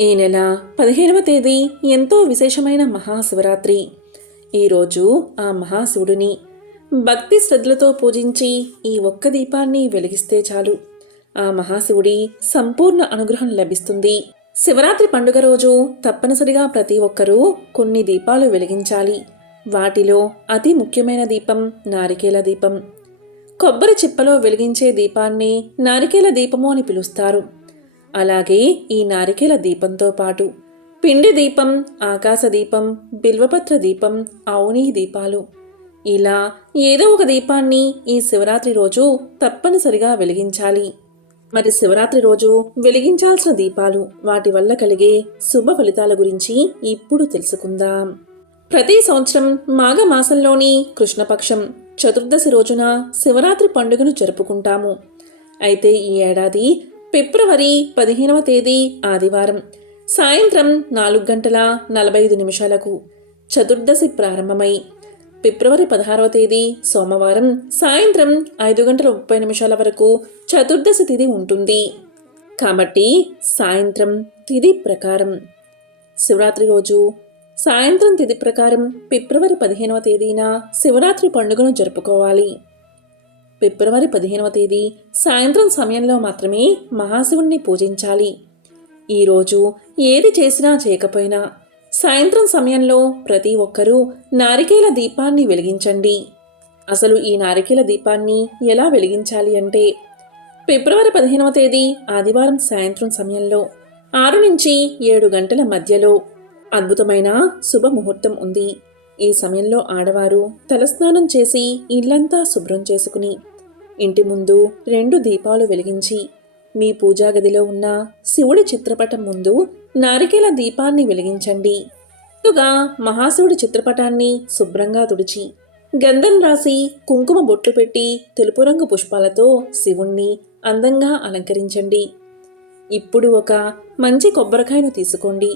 ఈ నెల పదిహేనవ తేదీ ఎంతో విశేషమైన మహాశివరాత్రి. ఈరోజు ఆ మహాశివుడిని భక్తి శ్రద్ధలతో పూజించి ఈ ఒక్క దీపాన్ని వెలిగిస్తే చాలు. ఆ మహాశివుడి సంపూర్ణ అనుగ్రహం లభిస్తుంది. శివరాత్రి పండుగ రోజు తప్పనిసరిగా ప్రతి ఒక్కరూ కొన్ని దీపాలు వెలిగించాలి. వాటిలో అతి ముఖ్యమైన దీపం నారికేల దీపం. కొబ్బరి చిప్పలో వెలిగించే దీపాన్ని నారికేల దీపము అని పిలుస్తారు. అలాగే ఈ నారికేల దీపంతో పాటు పిండి దీపం ఆకాశ దీపం బిల్వపత్ర దీపం అవునీ దీపాలు. ఇలా ఏదో ఒక దీపాన్ని ఈ శివరాత్రి రోజు తప్పనిసరిగా వెలిగించాలి. మరి శివరాత్రి రోజు వెలిగించాల్సిన దీపాలు వాటి వల్ల కలిగే శుభ ఫలితాల గురించి ఇప్పుడు తెలుసుకుందాం. ప్రతి సంవత్సరం మాఘమాసంలోని కృష్ణపక్షం చతుర్దశి రోజున శివరాత్రి పండుగను జరుపుకుంటాము. అయితే ఈ ఏడాది ఫిబ్రవరి పదిహేనవ తేదీ ఆదివారం సాయంత్రం నాలుగు గంటల నలభై ఐదు నిమిషాలకు చతుర్దశి ప్రారంభమై ఫిబ్రవరి పదహారవ తేదీ సోమవారం సాయంత్రం ఐదు గంటల ముప్పై నిమిషాల వరకు చతుర్దశి తిథి ఉంటుంది. కాబట్టి సాయంత్రం తిథి ప్రకారం శివరాత్రి రోజు సాయంత్రం తిథి ప్రకారం ఫిబ్రవరి పదిహేనవ తేదీన శివరాత్రి పండుగను జరుపుకోవాలి. ఫిబ్రవరి పదిహేనవ తేదీ సాయంత్రం సమయంలో మాత్రమే మహాశివుణ్ణి పూజించాలి. ఈరోజు ఏది చేసినా చేయకపోయినా సాయంత్రం సమయంలో ప్రతి ఒక్కరూ నారికేల దీపాన్ని వెలిగించండి. అసలు ఈ నారికేల దీపాన్ని ఎలా వెలిగించాలి అంటే ఫిబ్రవరి పదిహేనవ తేదీ ఆదివారం సాయంత్రం సమయంలో ఆరు నుంచి ఏడు గంటల మధ్యలో అద్భుతమైన శుభముహూర్తం ఉంది. ఈ సమయంలో ఆడవారు తలస్నానం చేసి ఇల్లంతా శుభ్రం చేసుకుని ఇంటి ముందు రెండు దీపాలు వెలిగించి మీ పూజా గదిలో ఉన్న శివుడి చిత్రపటం ముందు నారికేల దీపాన్ని వెలిగించండి. ముందుగా మహాశివుడి చిత్రపటాన్ని శుభ్రంగా తుడిచి గంధం రాసి కుంకుమ బొట్లు పెట్టి తెలుపు రంగు పుష్పాలతో శివుణ్ణి అందంగా అలంకరించండి. ఇప్పుడు ఒక మంచి కొబ్బరికాయను తీసుకోండి.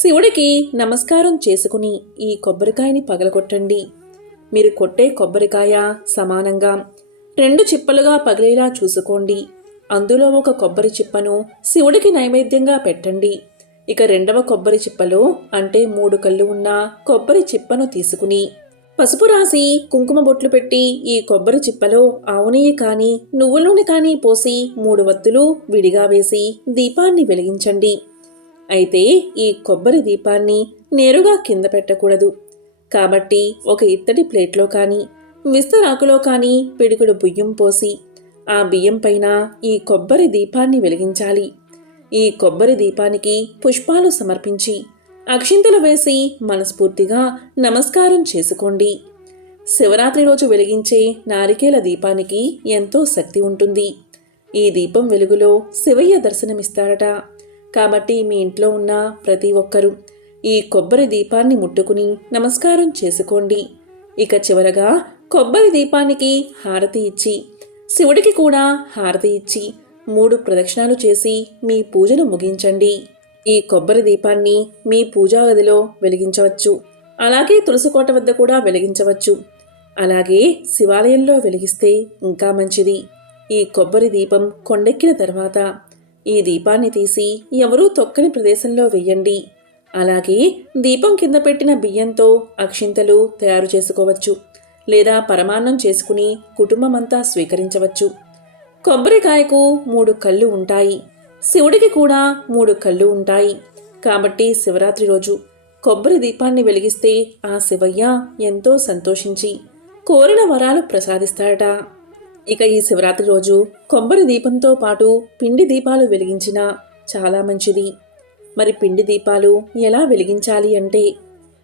శివుడికి నమస్కారం చేసుకుని ఈ కొబ్బరికాయని పగలగొట్టండి. మీరు కొట్టే కొబ్బరికాయ సమానంగా రెండు చిప్పలుగా పగిలేలా చూసుకోండి. అందులో ఒక కొబ్బరి చిప్పను శివుడికి నైవేద్యంగా పెట్టండి. ఇక రెండవ కొబ్బరి చిప్పలో అంటే మూడు కళ్ళు ఉన్న కొబ్బరి చిప్పను తీసుకుని పసుపు రాసి కుంకుమ బొట్లు పెట్టి ఈ కొబ్బరి చిప్పలో ఆవు కానీ నువ్వుల నూనె కానీ పోసి మూడు వత్తులు విడిగా వేసి దీపాన్ని వెలిగించండి. అయితే ఈ కొబ్బరి దీపాన్ని నేరుగా కింద పెట్టకూడదు. కాబట్టి ఒక ఇత్తడి ప్లేట్లో కానీ విస్తరాకులో కానీ పిడికుడు బియ్యం పోసి ఆ బియ్యం పైన ఈ కొబ్బరి దీపాన్ని వెలిగించాలి. ఈ కొబ్బరి దీపానికి పుష్పాలు సమర్పించి అక్షింతలు వేసి మనస్ఫూర్తిగా నమస్కారం చేసుకోండి. శివరాత్రి రోజు వెలిగించే నారికేల దీపానికి ఎంతో శక్తి ఉంటుంది. ఈ దీపం వెలుగులో శివయ్య దర్శనమిస్తాడట. కాబట్టి మీ ఇంట్లో ఉన్న ప్రతి ఒక్కరూ ఈ కొబ్బరి దీపాన్ని ముట్టుకుని నమస్కారం చేసుకోండి. ఇక చివరగా కొబ్బరి దీపానికి హారతి ఇచ్చి శివుడికి కూడా హారతి ఇచ్చి మూడు ప్రదక్షిణాలు చేసి మీ పూజను ముగించండి. ఈ కొబ్బరి దీపాన్ని మీ పూజా గదిలో వెలిగించవచ్చు. అలాగే తులసికోట వద్ద కూడా వెలిగించవచ్చు. అలాగే శివాలయంలో వెలిగిస్తే ఇంకా మంచిది. ఈ కొబ్బరి దీపం కొండెక్కిన తర్వాత ఈ దీపాన్ని తీసి ఎవరూ తొక్కని ప్రదేశంలో వెయ్యండి. అలాగే దీపం కింద పెట్టిన బియ్యంతో అక్షింతలు తయారు చేసుకోవచ్చు. లేదా పరమాన్నం చేసుకుని కుటుంబమంతా స్వీకరించవచ్చు. కొబ్బరికాయకు మూడు కళ్ళు ఉంటాయి. శివుడికి కూడా మూడు కళ్ళు ఉంటాయి. కాబట్టి శివరాత్రి రోజు కొబ్బరి దీపాన్ని వెలిగిస్తే ఆ శివయ్య ఎంతో సంతోషించి కోరిన వరాలు ప్రసాదిస్తాడట. ఇక ఈ శివరాత్రి రోజు కొబ్బరి దీపంతో పాటు పిండి దీపాలు వెలిగించినా చాలా మంచిది. మరి పిండి దీపాలు ఎలా వెలిగించాలి అంటే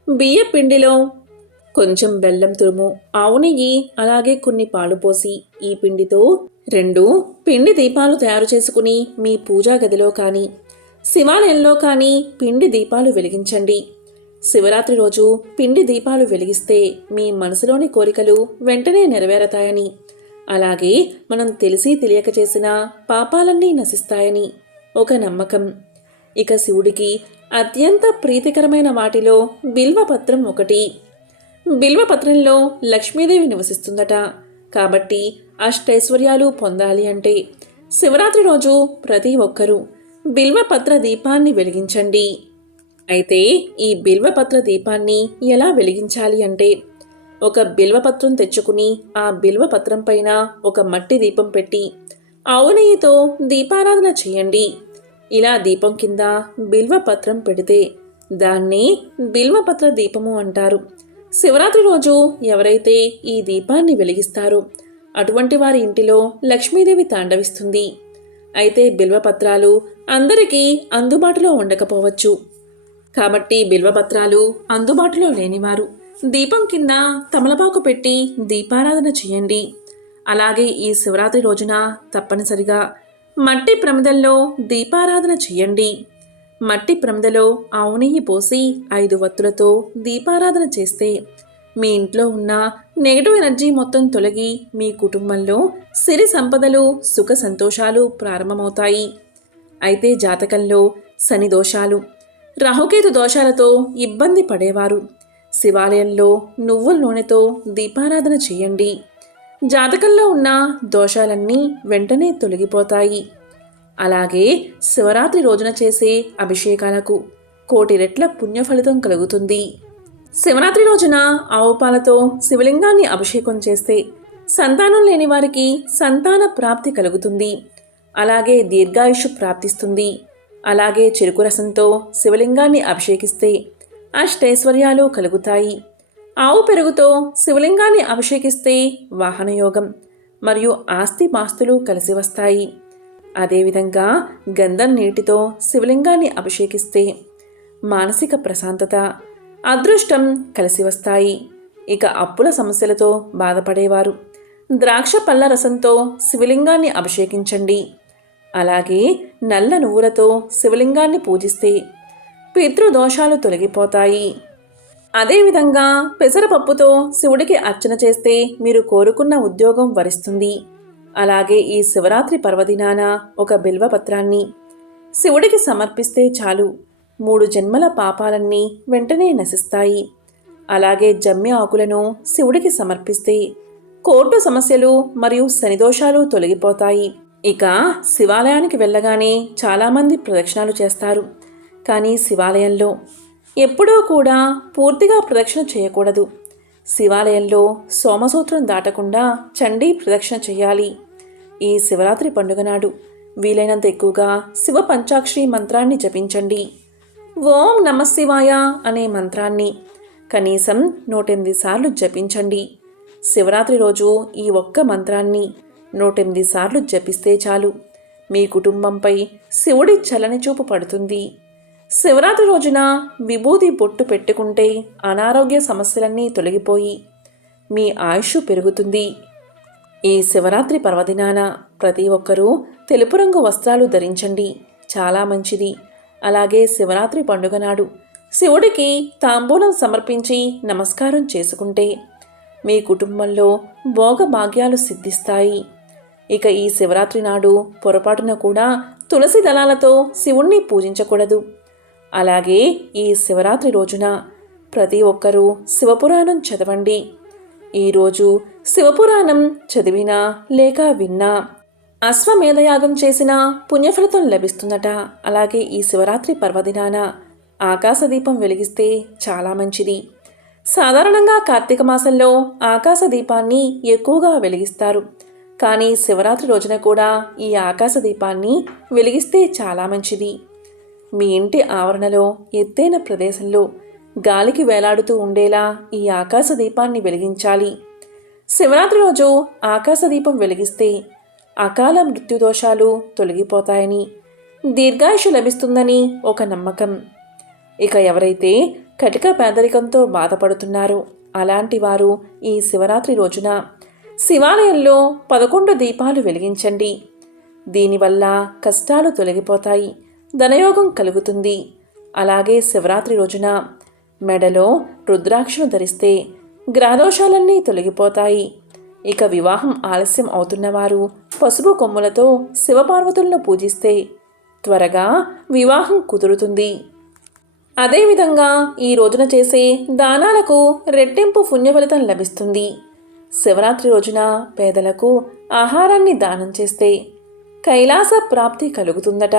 బియ్య పిండిలో కొంచెం బెల్లం తురుము ఆవు నెయ్యి అలాగే కొన్ని పాలు పోసి ఈ పిండితో రెండు పిండి దీపాలు తయారు చేసుకుని మీ పూజా గదిలో కానీ శివాలయంలో కానీ పిండి దీపాలు వెలిగించండి. శివరాత్రి రోజు పిండి దీపాలు వెలిగిస్తే మీ మనసులోని కోరికలు వెంటనే నెరవేరతాయని అలాగే మనం తెలిసి తెలియక చేసిన పాపాలన్నీ నశిస్తాయని ఒక నమ్మకం. ఇక శివుడికి అత్యంత ప్రీతికరమైన వాటిలో బిల్వపత్రం ఒకటి. బిల్వపత్రంలో లక్ష్మీదేవి నివసిస్తుందట. కాబట్టి అష్టైశ్వర్యాలు పొందాలి అంటే శివరాత్రి రోజు ప్రతి ఒక్కరూ బిల్వపత్ర దీపాన్ని వెలిగించండి. అయితే ఈ బిల్వపత్ర దీపాన్ని ఎలా వెలిగించాలి అంటే ఒక బిల్వపత్రం తెచ్చుకుని ఆ బిల్వపత్రం పైన ఒక మట్టి దీపం పెట్టి ఆవునెయ్యితో దీపారాధన చేయండి. ఇలా దీపం కింద బిల్వపత్రం పెడితే దాన్ని బిల్వపత్ర దీపము అంటారు. శివరాత్రి రోజు ఎవరైతే ఈ దీపాన్ని వెలిగిస్తారో అటువంటి వారి ఇంటిలో లక్ష్మీదేవి తాండవిస్తుంది. అయితే బిల్వపత్రాలు అందరికీ అందుబాటులో ఉండకపోవచ్చు. కాబట్టి బిల్వపత్రాలు అందుబాటులో లేనివారు. దీపం కింద తమలపాకు పెట్టి దీపారాధన చేయండి. అలాగే ఈ శివరాత్రి రోజున తప్పనిసరిగా మట్టి ప్రమిదల్లో దీపారాధన చేయండి. మట్టి ప్రమిదలో ఆవు నెయ్యి పోసి ఐదు వత్తులతో దీపారాధన చేస్తే మీ ఇంట్లో ఉన్న నెగటివ్ ఎనర్జీ మొత్తం తొలగి మీ కుటుంబంలో సిరి సంపదలు సుఖ సంతోషాలు ప్రారంభమవుతాయి. అయితే జాతకంలో శని దోషాలు రాహుకేతు దోషాలతో ఇబ్బంది పడేవారు. శివాలయంలో నువ్వుల నూనెతో దీపారాధన చేయండి. జాతకంలో ఉన్న దోషాలన్నీ వెంటనే తొలగిపోతాయి. అలాగే శివరాత్రి రోజున చేసే అభిషేకాలకు కోటి రెట్ల పుణ్యఫలితం కలుగుతుంది. శివరాత్రి రోజున ఆవు పాలతో శివలింగాన్ని అభిషేకం చేస్తే సంతానం లేని వారికి సంతాన ప్రాప్తి కలుగుతుంది. అలాగే దీర్ఘాయుషు ప్రాప్తిస్తుంది. అలాగే చెరుకు రసంతో శివలింగాన్ని అభిషేకిస్తే అష్టైశ్వర్యాలు కలుగుతాయి. ఆవు పెరుగుతో శివలింగాన్ని అభిషేకిస్తే వాహనయోగం మరియు ఆస్తి పాస్తులు కలిసి వస్తాయి. అదేవిధంగా గంధం నీటితో శివలింగాన్ని అభిషేకిస్తే మానసిక ప్రశాంతత అదృష్టం కలిసి వస్తాయి. ఇక అప్పుల సమస్యలతో బాధపడేవారు. ద్రాక్ష పళ్ళ రసంతో శివలింగాన్ని అభిషేకించండి. అలాగే నల్ల నువ్వులతో శివలింగాన్ని పూజిస్తే పితృదోషాలు తొలగిపోతాయి. అదేవిధంగా పెసరపప్పుతో శివుడికి అర్చన చేస్తే మీరు కోరుకున్న ఉద్యోగం వరిస్తుంది. అలాగే ఈ శివరాత్రి పర్వదినాన ఒక బిల్వపత్రాన్ని శివుడికి సమర్పిస్తే చాలు. మూడు జన్మల పాపాలన్నీ వెంటనే నశిస్తాయి. అలాగే జమ్మి ఆకులను శివుడికి సమర్పిస్తే కోర్టు సమస్యలు మరియు శనిదోషాలు తొలగిపోతాయి. ఇక శివాలయానికి వెళ్ళగానే చాలామంది ప్రదక్షిణాలు చేస్తారు. కానీ శివాలయంలో ఎప్పుడూ కూడా పూర్తిగా ప్రదక్షిణ చేయకూడదు. శివాలయంలో సోమసూత్రం దాటకుండా చండీ ప్రదక్షిణ చేయాలి. ఈ శివరాత్రి పండుగ నాడు వీలైనంత ఎక్కువగా శివ పంచాక్షరి మంత్రాన్ని జపించండి. ఓం నమశివాయ అనే మంత్రాన్ని కనీసం నూటెనిమిది సార్లు జపించండి. శివరాత్రి రోజు ఈ ఒక్క మంత్రాన్ని నూటెనిమిది సార్లు జపిస్తే చాలు. మీ కుటుంబంపై శివుడి చలని చూపు పడుతుంది. శివరాత్రి రోజున విభూది బొట్టు పెట్టుకుంటే అనారోగ్య సమస్యలన్నీ తొలగిపోయి మీ ఆయుష్ పెరుగుతుంది. ఈ శివరాత్రి పర్వదినాన ప్రతి ఒక్కరూ తెలుపు రంగు వస్త్రాలు ధరించండి. చాలా మంచిది. అలాగే శివరాత్రి పండుగ నాడు శివుడికి తాంబూలం సమర్పించి నమస్కారం చేసుకుంటే మీ కుటుంబంలో భోగభాగ్యాలు సిద్ధిస్తాయి. ఇక ఈ శివరాత్రి నాడు పొరపాటున కూడా తులసి దళాలతో శివుణ్ణి పూజించకూడదు. అలాగే ఈ శివరాత్రి రోజున ప్రతి ఒక్కరూ శివపురాణం చదవండి. ఈరోజు శివపురాణం చదివినా లేక విన్నా అశ్వమేధయాగం చేసిన పుణ్యఫలితం లభిస్తుందట. అలాగే ఈ శివరాత్రి పర్వదినాన ఆకాశదీపం వెలిగిస్తే చాలా మంచిది. సాధారణంగా కార్తీక మాసంలో ఆకాశ దీపాన్ని ఎక్కువగా వెలిగిస్తారు. కానీ శివరాత్రి రోజున కూడా ఈ ఆకాశ దీపాన్ని వెలిగిస్తే చాలా మంచిది. మీ ఇంటి ఆవరణలో ఎత్తైన ప్రదేశంలో గాలికి వేలాడుతూ ఉండేలా ఈ ఆకాశ దీపాన్ని వెలిగించాలి. శివరాత్రి రోజు ఆకాశ దీపం వెలిగిస్తే అకాల మృత్యుదోషాలు తొలగిపోతాయని దీర్ఘాయుషు లభిస్తుందని ఒక నమ్మకం. ఇక ఎవరైతే కటిక పేదరికంతో బాధపడుతున్నారో అలాంటి వారు ఈ శివరాత్రి రోజున శివాలయంలో పదకొండు దీపాలు వెలిగించండి. దీనివల్ల కష్టాలు తొలగిపోతాయి. ధనయోగం కలుగుతుంది. అలాగే శివరాత్రి రోజున మెడలో రుద్రాక్షను ధరిస్తే గ్రహదోషాలన్నీ తొలగిపోతాయి. ఇక వివాహం ఆలస్యం అవుతున్నవారు పసుపు కొమ్ములతో శివపార్వతులను పూజిస్తే త్వరగా వివాహం కుదురుతుంది. అదేవిధంగా ఈ రోజున చేసే దానాలకు రెట్టింపు పుణ్యఫలితం లభిస్తుంది. శివరాత్రి రోజున పేదలకు ఆహారాన్ని దానం చేస్తే కైలాస ప్రాప్తి కలుగుతుందట.